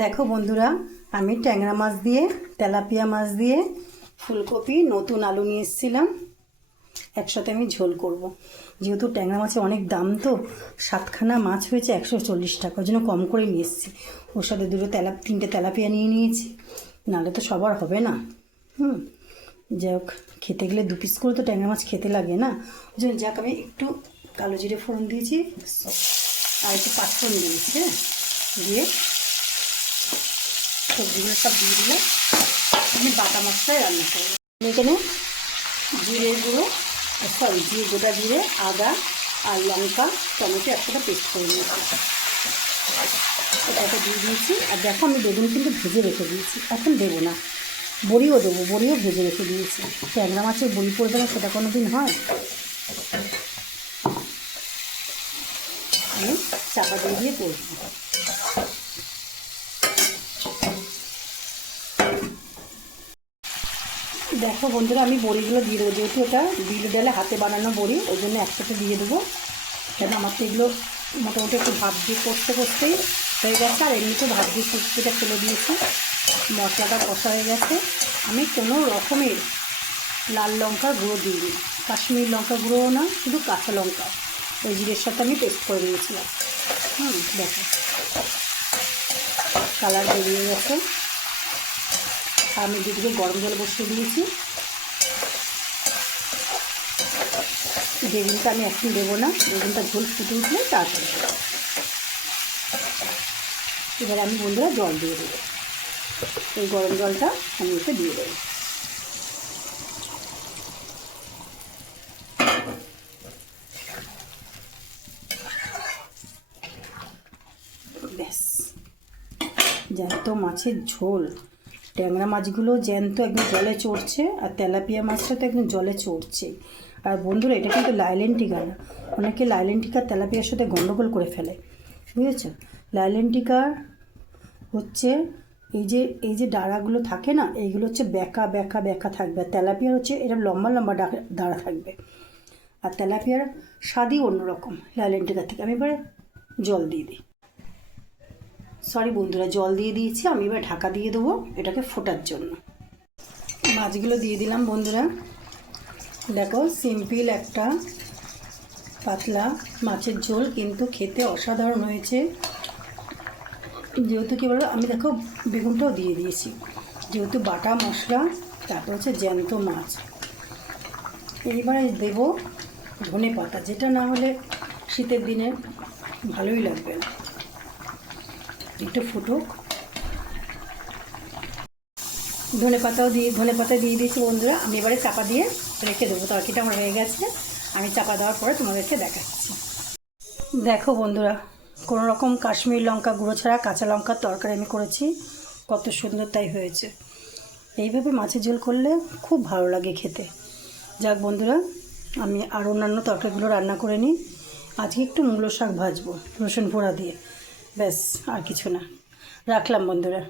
দেখো বন্ধুরা, আমি ট্যাংরা মাছ দিয়ে তেলাপিয়া মাছ দিয়ে ফুলকপি নতুন আলু নিয়ে এসেছিলাম। একসাথে আমি ঝোল করব। যেহেতু ট্যাংরা মাছের অনেক দাম, তো 7খানা মাছ হয়েছে 140 টাকা, ওই জন্য কম করে নিয়ে এসেছি। ওর সাথে তিনটে তেলাপিয়া নিয়ে নিয়েছি, নাহলে তো সবার হবে না। যাই হোক, খেতে গেলে 2 পিস করে তো ট্যাংরা মাছ খেতে লাগে না। ওই জন্য যাক আমি একটু কালো জিরে ফোড়ন দিয়েছি আর একটু পাঁচফোড়ন দিয়েছি। দিয়ে সবজিগুলো সব দিয়ে দিলে আমি বাটা মাছটাই রান্না করব। এখানে জিরে গুঁড়ো গোটা জিরে, আদা আর লঙ্কা টমেটো একসাথে পেস্ট করে নিয়েছি, এটাকে দিয়ে দিয়েছি। আর দেখো, আমি বেগুন কিন্তু ভেজে রেখে দিয়েছি, এখন দেবো না। বড়িও দেবো, বড়িও ভেজে রেখে দিয়েছি। ট্যাংরা মাছের বড়ি পড়বে না সেটা কোনো দিন হয়? আমি চাপা দিয়ে করব। দেখো বন্ধুরা, আমি বড়িগুলো দিয়ে দেবো। যেহেতু এটা বিলে ডালে হাতে বানানো বড়ি, ওই জন্য একসাথে দিয়ে দেবো। কেন আমার তো এগুলো মোটামুটি একটু ভাত দিয়ে করতেই হয়ে গেছে। আর এমনিতে ভাত দিয়ে ফুটতে ফেলে দিয়েছি, মশলাটা কষা হয়ে গেছে। আমি কোনো রকমের লাল লঙ্কার গুঁড়ো দিইনি, কাশ্মীরি লঙ্কা গুঁড়োও না, শুধু কাঁচা লঙ্কা ওই জিরের সাথে আমি পেস্ট করে দিয়েছিলাম। দেখো কালার বেরিয়ে গেছে। আমি দুদিকে গরম জল বসিয়ে দিয়েছি। বেগুনটা আমি এখন দেবো না, বেগুনটা ঝোল ফুটে উঠলে তারপরে। এবার আমি বন্ধুরা জল দিয়ে দেবো। এই গরম জলটা আমি ওকে দিয়ে দেবো। ব্যাস, জ্যান্ত মাছের ঝোল। ট্যাংরা মাছগুলো জ্যান্ত একদম জলে চড়ছে, আর তেলাপিয়া মাছটা তো একদম জলে চড়ছে। আর বন্ধুরা, এটা কিন্তু লাইলেন টিকা না। অনেকে লাইলেন টিকা তেলাপিয়ার সাথে গন্ডগোল করে ফেলে, বুঝেছ? লাইলেন টিকা হচ্ছে এই যে ডাঁড়াগুলো থাকে না, এইগুলো হচ্ছে বেঁকা বেঁকা বেঁকা থাকবে। আর তেলাপিয়ার হচ্ছে এরকম লম্বা লম্বা দাঁড়া থাকবে। আর তেলাপিয়ার স্বাদই অন্যরকম লাইলেন টিকার থেকে। আমি এবারে জল দিয়ে দিই। সরি বন্ধুরা, জল দিয়ে দিয়েছি। আমি এবার ঢাকা দিয়ে দেবো এটাকে ফোটার জন্য। মাছগুলো দিয়ে দিলাম বন্ধুরা। দেখো, সিম্পল একটা পাতলা মাছের ঝোল, কিন্তু খেতে অসাধারণ হয়েছে। যেহেতু কী বলো, আমি দেখো বেগুনটাও দিয়ে দিয়েছি, যেহেতু বাটা মশলা, তারপর হচ্ছে জ্যান্ত মাছ। এইবারে দেবো ধনে পাতা, যেটা না হলে শীতের দিনে ভালোই লাগবে না। একটু ফুটুক। ধনে পাতা দিয়ে দিয়েছি বন্ধুরা। আমি এবারে চাপা দিয়ে রেখে দেবো। তরকারিটা আমার হয়ে গেছে, আমি চাপা দেওয়ার পরে তোমাদেরকে দেখাচ্ছি। দেখো বন্ধুরা, কোনো রকম কাশ্মীরি লঙ্কা গুঁড়ো ছাড়া কাঁচা লঙ্কার তরকারি আমি করেছি, কত সুন্দর তাই হয়েছে। এইভাবে মাছের ঝোল করলে খুব ভালো লাগে খেতে। যাক বন্ধুরা, আমি আর অন্যান্য তরকারিগুলো রান্না করে নিই। আজকে একটু মূলো শাক ভাজবো রসুন পোড়া দিয়ে, ব্যাস, আর কিছু না। রাখলাম বন্ধুরা।